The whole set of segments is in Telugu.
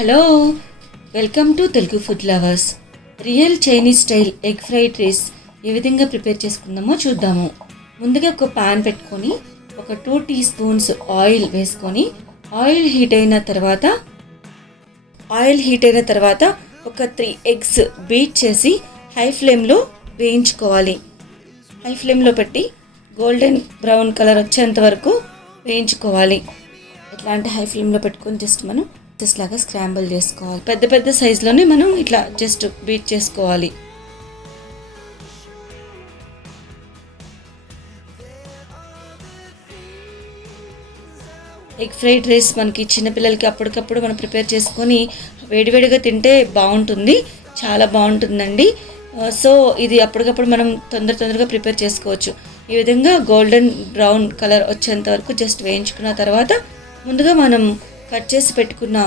Hello, welcome to Telugu food lovers. Real Chinese style egg fried rice ఏ విధంగా ప్రిపేర్ చేసుకుందామో చూద్దాము. ముందుగా ఒక పాన్ పెట్టుకొని ఒక 2 టీ స్పూన్స్ ఆయిల్ వేసుకొని ఆయిల్ హీట్ అయిన తర్వాత ఒక 3 ఎగ్స్ బీట్ చేసి హై ఫ్లేమ్లో వేయించుకోవాలి. హై ఫ్లేమ్లో పెట్టి గోల్డెన్ బ్రౌన్ కలర్ వచ్చేంత వరకు వేయించుకోవాలి. ఇట్లాంటి హై ఫ్లేమ్లో పెట్టుకొని జస్ట్ మనం లాగా స్క్రాంబుల్ చేసుకోవాలి. పెద్ద పెద్ద సైజులోనే మనం ఇట్లా జస్ట్ బీట్ చేసుకోవాలి. ఎగ్ ఫ్రైడ్ రైస్ మనకి చిన్నపిల్లలకి అప్పటికప్పుడు మనం ప్రిపేర్ చేసుకొని వేడివేడిగా తింటే బాగుంటుంది, చాలా బాగుంటుందండి. సో ఇది అప్పటికప్పుడు మనం తొందరగా ప్రిపేర్ చేసుకోవచ్చు. ఈ విధంగా గోల్డెన్ బ్రౌన్ కలర్ వచ్చేంత వరకు జస్ట్ వేయించుకున్న తర్వాత ముందుగా మనం కట్ చేసి పెట్టుకున్న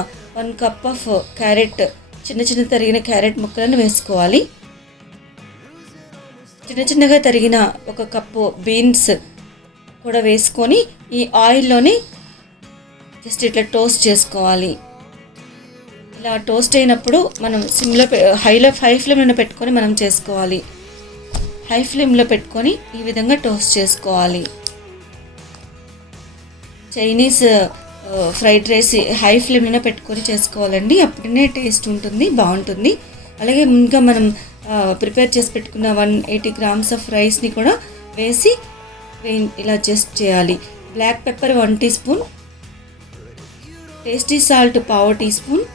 1 కప్ ఆఫ్ క్యారెట్, చిన్న తరిగిన క్యారెట్ ముక్కలను వేసుకోవాలి. చిన్నగా తరిగిన 1 కప్పు బీన్స్ కూడా వేసుకొని ఈ ఆయిల్లోనే జస్ట్ ఇట్లా టోస్ట్ చేసుకోవాలి. ఇలా టోస్ట్ అయినప్పుడు మనం సిమ్లో హై ఫ్లేమ్లో పెట్టుకొని మనం చేసుకోవాలి. హై ఫ్లేమ్లో పెట్టుకొని ఈ విధంగా టోస్ట్ చేసుకోవాలి. చైనీస్ ఫ్రైడ్ రైస్ హై ఫ్లేమ్లో పెట్టుకొని చేసుకోవాలండి, అప్పుడే టేస్ట్ ఉంటుంది, బాగుంటుంది. అలాగే ఇంకా మనం ప్రిపేర్ చేసి పెట్టుకున్న 180 గ్రామ్స్ ఆఫ్ రైస్ని కూడా వేసి ఇలా జస్ట్ చేయాలి. Black pepper 1 teaspoon, tasty salt 1/2 teaspoon,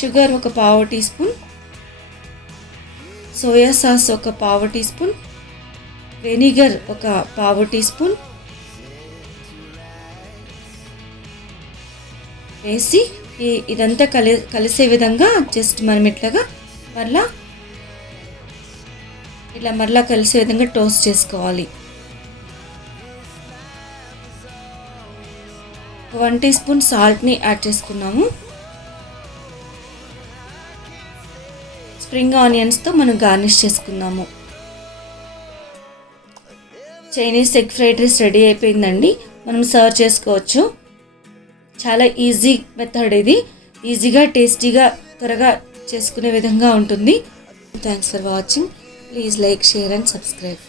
sugar 1/2 teaspoon, soya sauce 1/2 teaspoon, vinegar 1/2 teaspoon వేసి ఇదంతా కలిసే విధంగా జస్ట్ మనం మరలా కలిసే విధంగా టోస్ట్ చేసుకోవాలి. 1 టీ స్పూన్ సాల్ట్ని యాడ్ చేసుకున్నాము. స్ప్రింగ్ ఆనియన్స్తో మనం గార్నిష్ చేసుకున్నాము. Chinese egg fried rice ready అయిపోయిందండి, మనం సర్వ్ చేసుకోవచ్చు. చాలా ఈజీ మెథడ్ ఇది, ఈజీగా టేస్టీగా త్వరగా చేసుకునే విధంగా ఉంటుంది. Thanks for watching. Please like, share and subscribe.